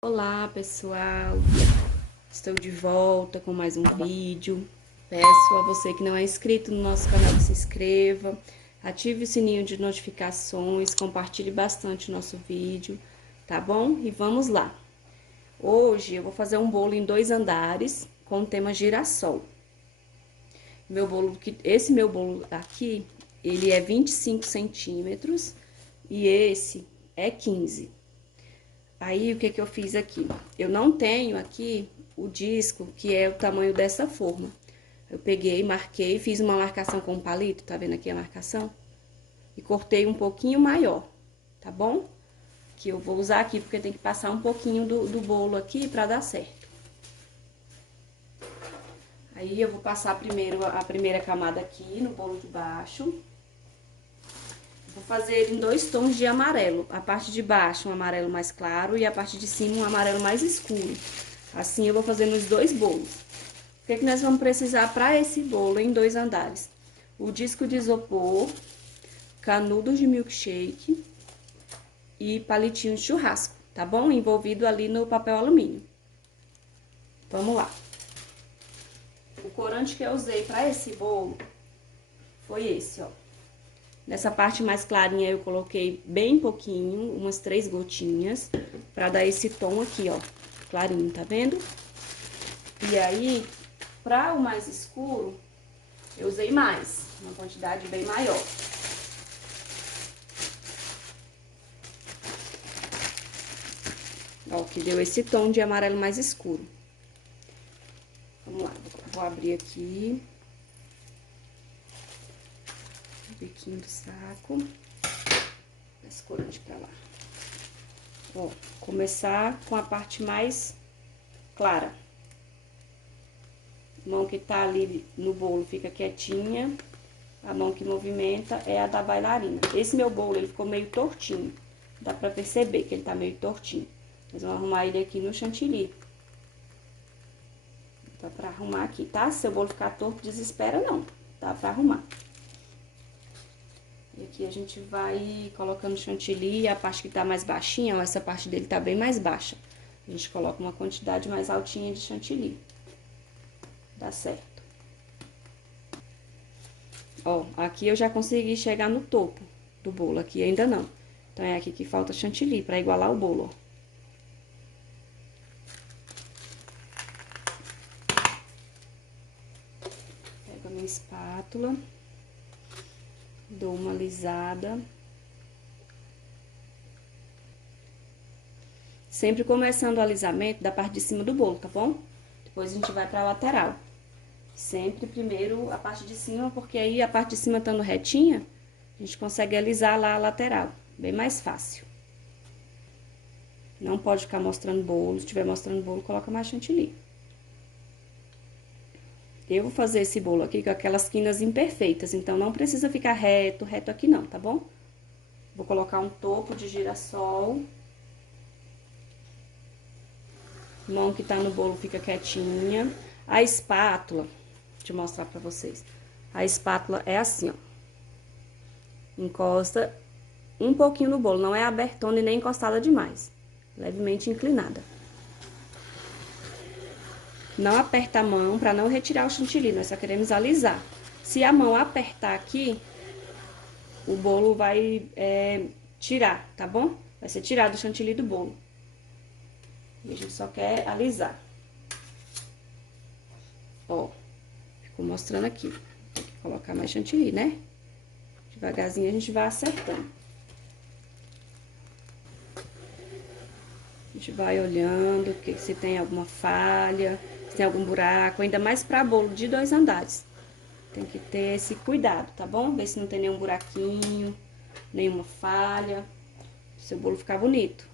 Olá pessoal, estou de volta com mais um vídeo. Peço a você que não é inscrito no nosso canal que se inscreva, ative o sininho de notificações, compartilhe bastante o nosso vídeo, tá bom? E vamos lá. Hoje eu vou fazer um bolo em 2 andares com o tema girassol. Esse meu bolo aqui, ele é 25 centímetros e esse é 15. Aí, o que que eu fiz aqui? Eu não tenho aqui o disco, que é o tamanho dessa forma. Eu peguei, marquei, fiz uma marcação com um palito, tá vendo aqui a marcação? E cortei um pouquinho maior, tá bom? Que eu vou usar aqui, porque tem que passar um pouquinho do bolo aqui pra dar certo. Aí, eu vou passar primeiro a primeira camada aqui no bolo de baixo. Vou fazer ele em 2 tons de amarelo. A parte de baixo um amarelo mais claro e a parte de cima um amarelo mais escuro. Assim eu vou fazer nos 2 bolos. O que nós vamos precisar para esse bolo em 2 andares? O disco de isopor, canudos de milkshake e palitinho de churrasco, tá bom? Envolvido ali no papel alumínio. Vamos lá. O corante que eu usei para esse bolo foi esse, ó. Nessa parte mais clarinha eu coloquei bem pouquinho, umas 3 gotinhas, pra dar esse tom aqui, ó, clarinho, tá vendo? E aí, pra o mais escuro, eu usei mais, uma quantidade bem maior. Ó, que deu esse tom de amarelo mais escuro. Vamos lá, vou abrir aqui. O biquinho do saco. Esse corante pra lá. Ó, começar com a parte mais clara. A mão que tá ali no bolo fica quietinha, a mão que movimenta é a da bailarina. Esse meu bolo, ele ficou meio tortinho, dá pra perceber que ele tá meio tortinho. Nós vamos arrumar ele aqui no chantilly. Dá pra arrumar aqui, tá? Se o bolo ficar torto, desespera não, dá pra arrumar. E aqui a gente vai colocando chantilly, a parte que tá mais baixinha, ó, essa parte dele tá bem mais baixa. A gente coloca uma quantidade mais altinha de chantilly. Dá certo. Ó, aqui eu já consegui chegar no topo do bolo, aqui ainda não. Então, é aqui que falta chantilly, pra igualar o bolo, ó. Pego a minha espátula, dou uma alisada. Sempre começando o alisamento da parte de cima do bolo, tá bom? Depois a gente vai pra lateral. Sempre primeiro a parte de cima, porque aí a parte de cima estando retinha, a gente consegue alisar lá a lateral, bem mais fácil. Não pode ficar mostrando bolo, se estiver mostrando bolo, coloca mais chantilly. Eu vou fazer esse bolo aqui com aquelas quinas imperfeitas, então não precisa ficar reto aqui não, tá bom? Vou colocar um topo de girassol. A mão que tá no bolo fica quietinha. A espátula, deixa eu mostrar pra vocês. A espátula é assim, ó. Encosta um pouquinho no bolo, não é abertona e nem encostada demais. Levemente inclinada. Não aperta a mão pra não retirar o chantilly, nós só queremos alisar. Se a mão apertar aqui, o bolo vai tirar, tá bom? Vai ser tirado o chantilly do bolo. E a gente só quer alisar. Ó, ficou mostrando aqui. Tem que colocar mais chantilly, né? Devagarzinho a gente vai acertando. A gente vai olhando se tem alguma falha, se tem algum buraco, ainda mais pra bolo de 2 andares. Tem que ter esse cuidado, tá bom? Ver se não tem nenhum buraquinho, nenhuma falha, pro seu bolo ficar bonito.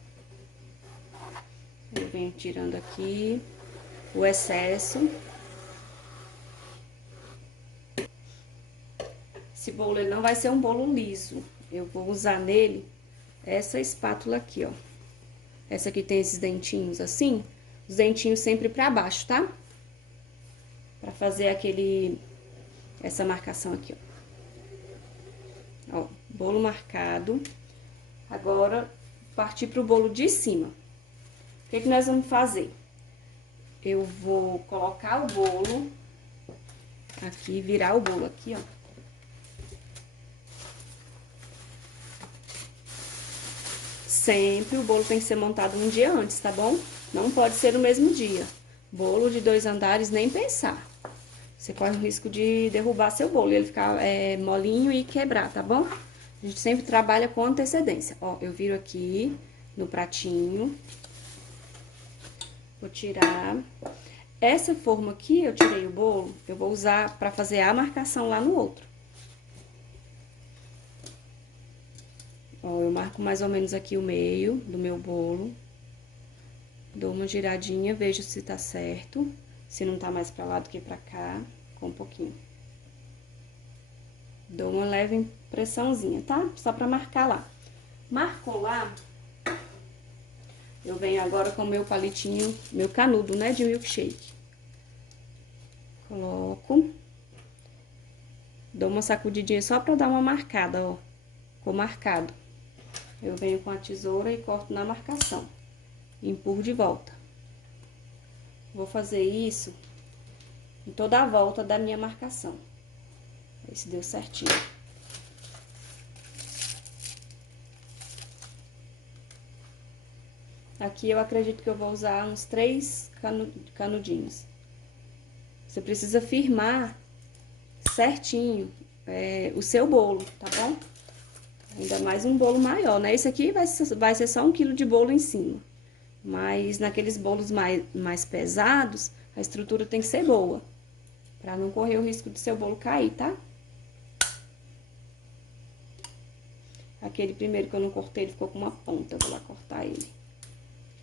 Eu venho tirando aqui o excesso. Esse bolo, ele não vai ser um bolo liso. Eu vou usar nele essa espátula aqui, ó. Essa aqui tem esses dentinhos assim, os dentinhos sempre pra baixo, tá? Pra fazer essa marcação aqui, ó. Ó, bolo marcado. Agora, partir pro bolo de cima. O que nós vamos fazer? Eu vou colocar o bolo aqui, virar o bolo aqui, ó. Sempre o bolo tem que ser montado um dia antes, tá bom? Não pode ser no mesmo dia. Bolo de 2 andares, nem pensar. Você corre o risco de derrubar seu bolo e ele ficar molinho e quebrar, tá bom? A gente sempre trabalha com antecedência. Ó, eu viro aqui no pratinho. Vou tirar. Essa forma aqui, eu tirei o bolo, eu vou usar pra fazer a marcação lá no outro. Ó, eu marco mais ou menos aqui o meio do meu bolo. Dou uma giradinha, vejo se tá certo. Se não tá mais pra lá do que pra cá, com um pouquinho. Dou uma leve impressãozinha, tá? Só pra marcar lá. Marcou lá, eu venho agora com o meu palitinho, meu canudo, né, de milkshake. Coloco. Dou uma sacudidinha só pra dar uma marcada, ó. Ficou marcado. Eu venho com a tesoura e corto na marcação. E empurro de volta. Vou fazer isso em toda a volta da minha marcação. Ver se deu certinho. Aqui eu acredito que eu vou usar uns 3 canudinhos. Você precisa firmar certinho o seu bolo, tá bom? Ainda mais um bolo maior, né? Esse aqui vai ser só 1 quilo de bolo em cima. Mas naqueles bolos mais pesados, a estrutura tem que ser boa. Pra não correr o risco de seu bolo cair, tá? Aquele primeiro que eu não cortei, ele ficou com uma ponta. Eu vou lá cortar ele.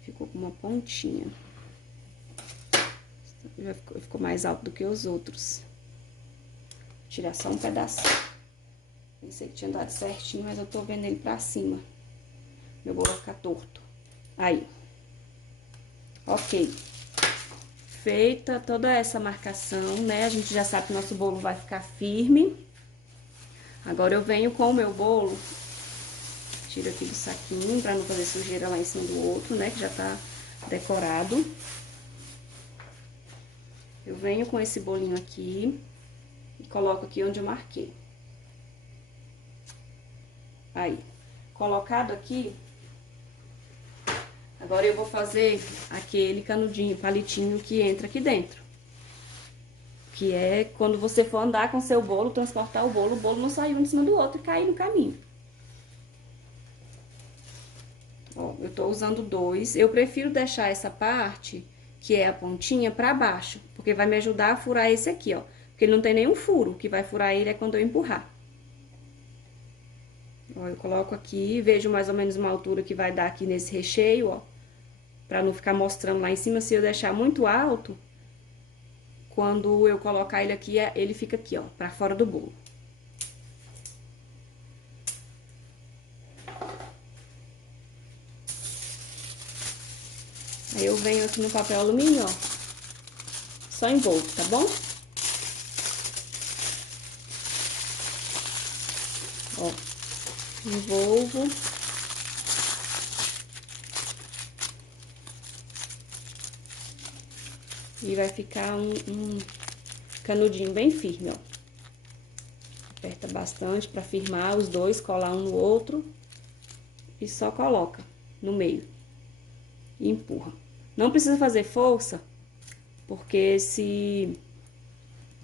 Ficou com uma pontinha. Já ficou mais alto do que os outros. Vou tirar só um pedacinho. Pensei que tinha dado certinho, mas eu tô vendo ele pra cima. Meu bolo vai ficar torto. Aí. Ok. Feita toda essa marcação, né? A gente já sabe que o nosso bolo vai ficar firme. Agora eu venho com o meu bolo. Tiro aqui do saquinho pra não fazer sujeira lá em cima do outro, né? Que já tá decorado. Eu venho com esse bolinho aqui e coloco aqui onde eu marquei. Aí, colocado aqui, agora eu vou fazer aquele canudinho, palitinho que entra aqui dentro. Que é quando você for andar com seu bolo, transportar o bolo não sair um em cima do outro e cair no caminho. Ó, eu tô usando 2. Eu prefiro deixar essa parte, que é a pontinha, pra baixo, porque vai me ajudar a furar esse aqui, ó. Porque ele não tem nenhum furo, o que vai furar ele é quando eu empurrar. Ó, eu coloco aqui, vejo mais ou menos uma altura que vai dar aqui nesse recheio, ó. Pra não ficar mostrando lá em cima. Se eu deixar muito alto, quando eu colocar ele aqui, ele fica aqui, ó, pra fora do bolo. Aí eu venho aqui no papel alumínio, ó. Só envolvo, tá bom? Ó. Envolvo. E vai ficar um canudinho bem firme, ó. Aperta bastante pra firmar os dois, colar um no outro. E só coloca no meio. E empurra. Não precisa fazer força, porque esse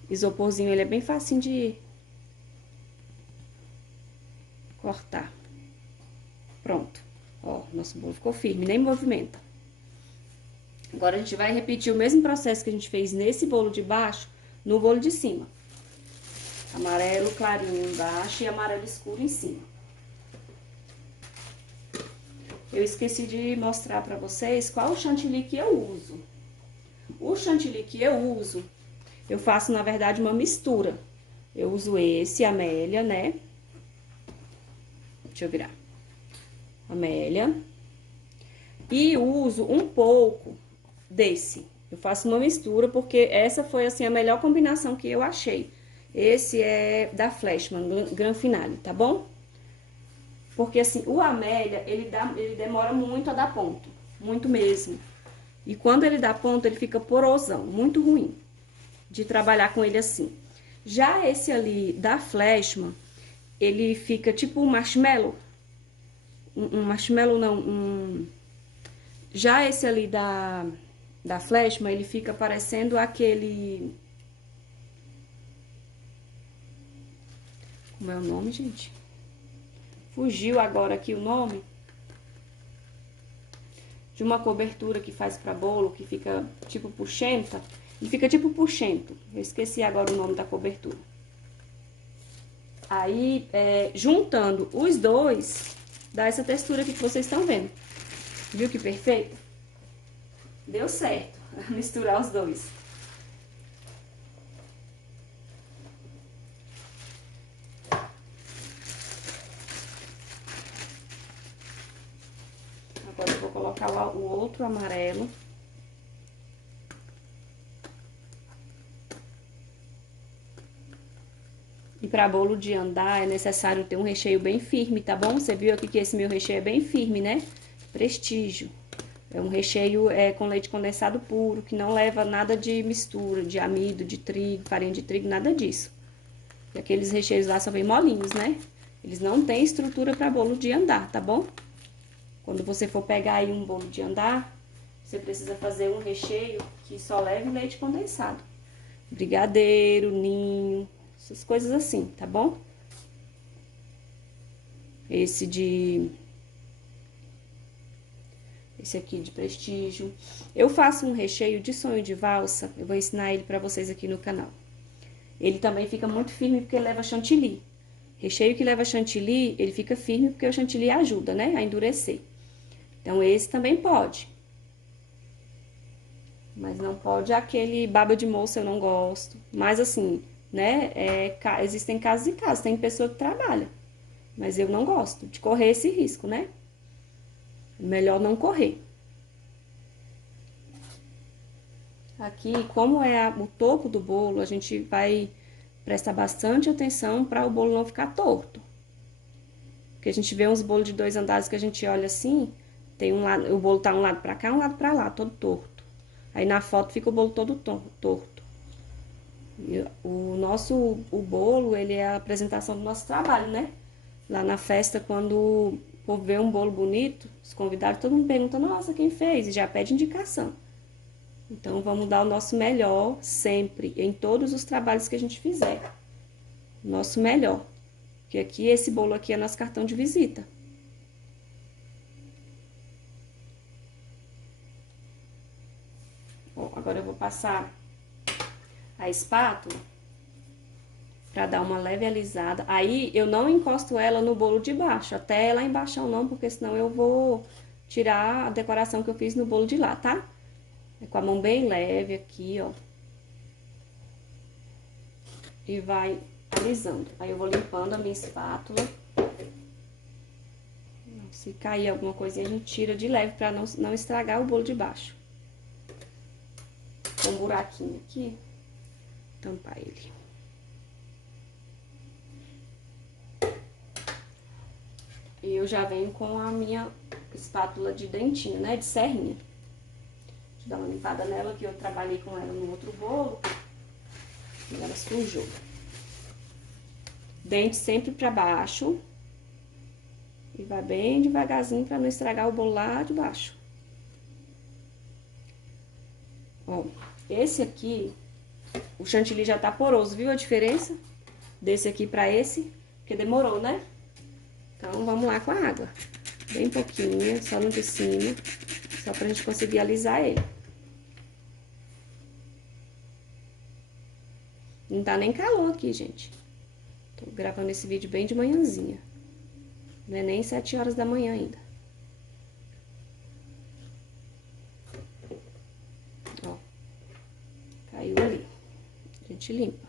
isoporzinho, ele é bem facinho de cortar. Pronto. Ó, nosso bolo ficou firme, nem movimenta. Agora, a gente vai repetir o mesmo processo que a gente fez nesse bolo de baixo, no bolo de cima. Amarelo clarinho embaixo e amarelo escuro em cima. Eu esqueci de mostrar pra vocês qual o chantilly que eu uso. O chantilly que eu uso, eu faço, na verdade, uma mistura. Eu uso esse, Amélia, né? Deixa eu virar. Amélia. E uso um pouco desse. Eu faço uma mistura, porque essa foi, assim, a melhor combinação que eu achei. Esse é da Flashman, Gran Finale, tá bom? Porque, assim, o Amélia, ele demora muito a dar ponto. Muito mesmo. E quando ele dá ponto, ele fica porosão, muito ruim de trabalhar com ele assim. Já esse ali da Fleshman, ele fica tipo um marshmallow. Um marshmallow não, Já esse ali da Fleshman, ele fica parecendo aquele... Como é o nome, gente? Fugiu agora aqui o nome. De uma cobertura que faz pra bolo, que fica tipo puxenta. Ele fica tipo puxento. Eu esqueci agora o nome da cobertura. Aí, juntando os dois, dá essa textura aqui que vocês estão vendo. Viu que perfeito? Deu certo misturar os dois. Agora eu vou colocar o outro amarelo. E para bolo de andar é necessário ter um recheio bem firme, tá bom? Você viu aqui que esse meu recheio é bem firme, né? Prestígio. É um recheio com leite condensado puro, que não leva nada de mistura, de amido, de trigo, farinha de trigo, nada disso. E aqueles recheios lá são bem molinhos, né? Eles não têm estrutura para bolo de andar, tá bom? Quando você for pegar aí um bolo de andar, você precisa fazer um recheio que só leve leite condensado. Brigadeiro, ninho, essas coisas assim, tá bom? Esse aqui de prestígio. Eu faço um recheio de sonho de valsa, eu vou ensinar ele pra vocês aqui no canal. Ele também fica muito firme porque leva chantilly. Recheio que leva chantilly, ele fica firme porque o chantilly ajuda, né, a endurecer. Então, esse também pode. Mas não pode aquele baba de moça, eu não gosto. Mas assim, né, existem casos e casos, tem pessoa que trabalha. Mas eu não gosto de correr esse risco, né? Melhor não correr. Aqui, como é o topo do bolo, a gente vai prestar bastante atenção para o bolo não ficar torto. Porque a gente vê uns bolos de 2 andares que a gente olha assim, tem um lado, o bolo tá um lado para cá, um lado para lá, todo torto. Aí na foto fica o bolo todo torto. E o bolo, ele é a apresentação do nosso trabalho, né? Lá na festa, quando o povo vê um bolo bonito, os convidados, todo mundo pergunta, nossa, quem fez? E já pede indicação. Então, vamos dar o nosso melhor sempre, em todos os trabalhos que a gente fizer. Nosso melhor. Porque aqui, esse bolo aqui é nosso cartão de visita. Bom, agora eu vou passar a espátula pra dar uma leve alisada. Aí, eu não encosto ela no bolo de baixo, até lá embaixo não, porque senão eu vou tirar a decoração que eu fiz no bolo de lá, tá? É com a mão bem leve aqui, ó. E vai alisando. Aí eu vou limpando a minha espátula. Se cair alguma coisinha, a gente tira de leve pra não estragar o bolo de baixo. Com um buraquinho aqui. Tampar ele. E eu já venho com a minha espátula de dentinho, né? De serrinha. Deixa eu dar uma limpada nela, que eu trabalhei com ela no outro bolo. E ela sujou. Dente sempre pra baixo. E vai bem devagarzinho pra não estragar o bolo lá de baixo. Ó, esse aqui, o chantilly já tá poroso, viu a diferença? Desse aqui pra esse, porque demorou, né? Então, vamos lá com a água. Bem pouquinho, só no de cima, só pra gente conseguir alisar ele. Não tá nem calor aqui, gente. Tô gravando esse vídeo bem de manhãzinha. Não é nem 7 horas da manhã ainda. Ó. Caiu ali. A gente limpa.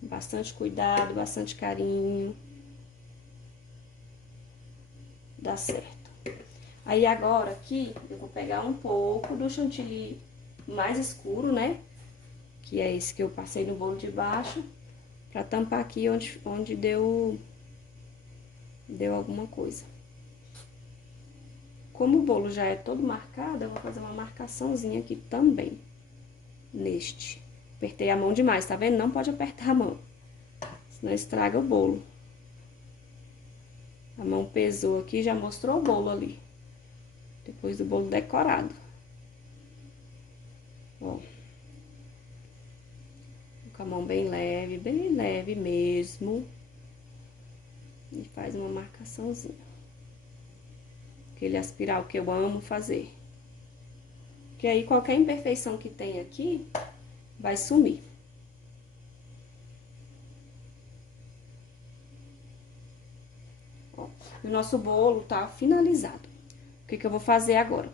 Bastante cuidado, bastante carinho. Dá certo. Aí agora aqui, eu vou pegar um pouco do chantilly mais escuro, né? Que é esse que eu passei no bolo de baixo. Pra tampar aqui onde deu alguma coisa. Como o bolo já é todo marcado, eu vou fazer uma marcaçãozinha aqui também. Neste. Apertei a mão demais, tá vendo? Não pode apertar a mão, senão estraga o bolo. A mão pesou aqui, já mostrou o bolo ali. Depois do bolo decorado. Ó. Com a mão bem leve mesmo. E faz uma marcaçãozinha. Aquele aspiral que eu amo fazer. Que aí qualquer imperfeição que tem aqui vai sumir. Ó, e o nosso bolo tá finalizado. O que que eu vou fazer agora?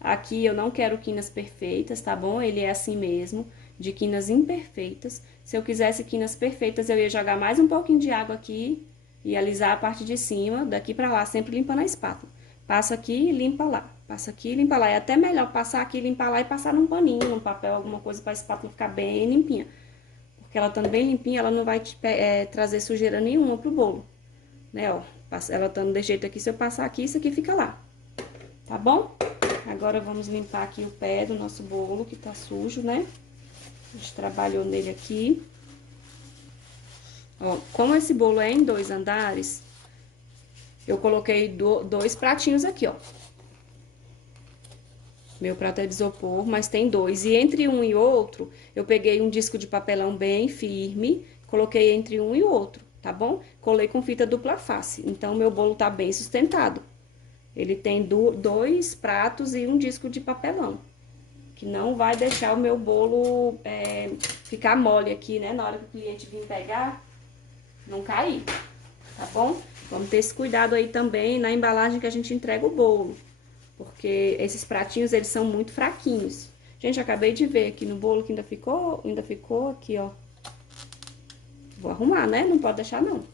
Aqui eu não quero quinas perfeitas, tá bom? Ele é assim mesmo, de quinas imperfeitas. Se eu quisesse quinas perfeitas, eu ia jogar mais um pouquinho de água aqui e alisar a parte de cima, daqui pra lá, sempre limpando a espátula. Passa aqui e limpa lá. Passa aqui e limpa lá. É até melhor passar aqui, limpar lá e passar num paninho, num papel, alguma coisa pra espátula ficar bem limpinha. Porque ela estando bem limpinha, ela não vai trazer sujeira nenhuma pro bolo. Né, ó. Ela estando desse jeito aqui, se eu passar aqui, isso aqui fica lá. Tá bom? Agora, vamos limpar aqui o pé do nosso bolo, que tá sujo, né? A gente trabalhou nele aqui. Ó, como esse bolo é em 2 andares, eu coloquei 2 pratinhos aqui, ó. Meu prato é de isopor, mas tem 2. E entre um e outro, eu peguei um disco de papelão bem firme, coloquei entre um e outro, tá bom? Colei com fita dupla face, então meu bolo tá bem sustentado. Ele tem 2 pratos e um disco de papelão, que não vai deixar o meu bolo ficar mole aqui, né? Na hora que o cliente vir pegar, não cair, tá bom? Vamos ter esse cuidado aí também na embalagem que a gente entrega o bolo, porque esses pratinhos, eles são muito fraquinhos. Gente, acabei de ver aqui no bolo que ainda ficou aqui, ó. Vou arrumar, né? Não pode deixar, não.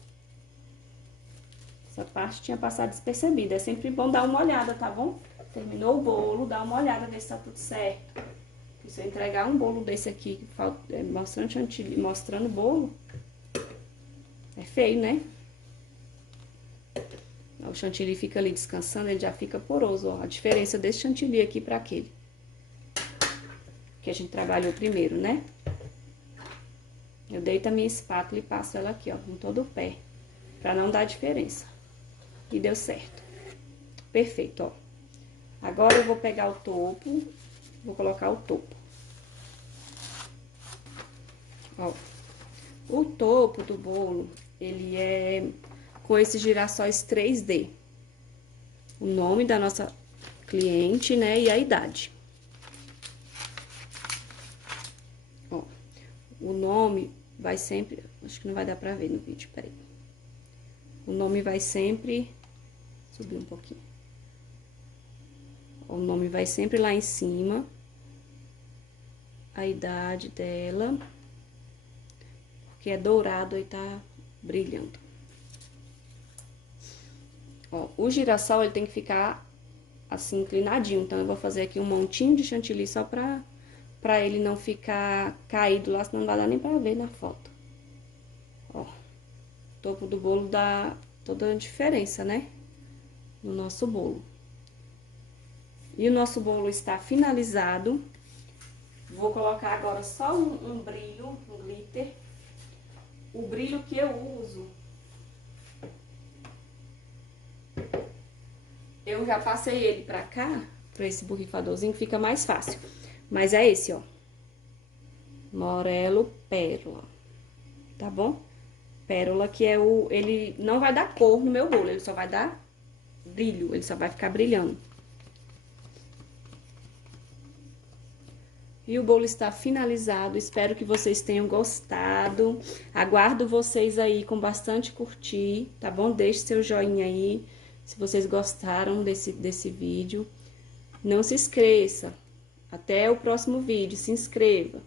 Essa parte tinha passado despercebida. É sempre bom dar uma olhada, tá bom? Terminou o bolo, dá uma olhada, ver se tá tudo certo. Porque se eu entregar um bolo desse aqui, mostrando o bolo, é feio, né? O chantilly fica ali descansando, ele já fica poroso, ó. A diferença desse chantilly aqui pra aquele. Que a gente trabalhou primeiro, né? Eu deito a minha espátula e passo ela aqui, ó, em todo o pé. Pra não dar diferença. E deu certo. Perfeito, ó. Agora eu vou pegar o topo, vou colocar o topo. Ó. O topo do bolo, ele é com esses girassóis 3D. O nome da nossa cliente, né, e a idade. Ó, o nome vai sempre... Acho que não vai dar pra ver no vídeo, peraí. O nome vai sempre... Subir um pouquinho. O nome vai sempre lá em cima. A idade dela. Porque é dourado e tá brilhando. Ó, o girassol, ele tem que ficar assim, inclinadinho. Então, eu vou fazer aqui um montinho de chantilly só pra ele não ficar caído lá, senão não vai dar nem pra ver na foto. Ó, o topo do bolo dá toda a diferença, né? No nosso bolo. E o nosso bolo está finalizado. Vou colocar agora só um brilho, um glitter. O brilho que eu uso, eu já passei ele pra cá, pra esse borrifadorzinho, fica mais fácil. Mas é esse, ó. Morelo Pérola. Tá bom? Pérola que é o... Ele não vai dar cor no meu bolo, ele só vai dar brilho, ele só vai ficar brilhando. E o bolo está finalizado, espero que vocês tenham gostado. Aguardo vocês aí com bastante curtir, tá bom? Deixe seu joinha aí, se vocês gostaram desse vídeo. Não se esqueça, até o próximo vídeo, se inscreva.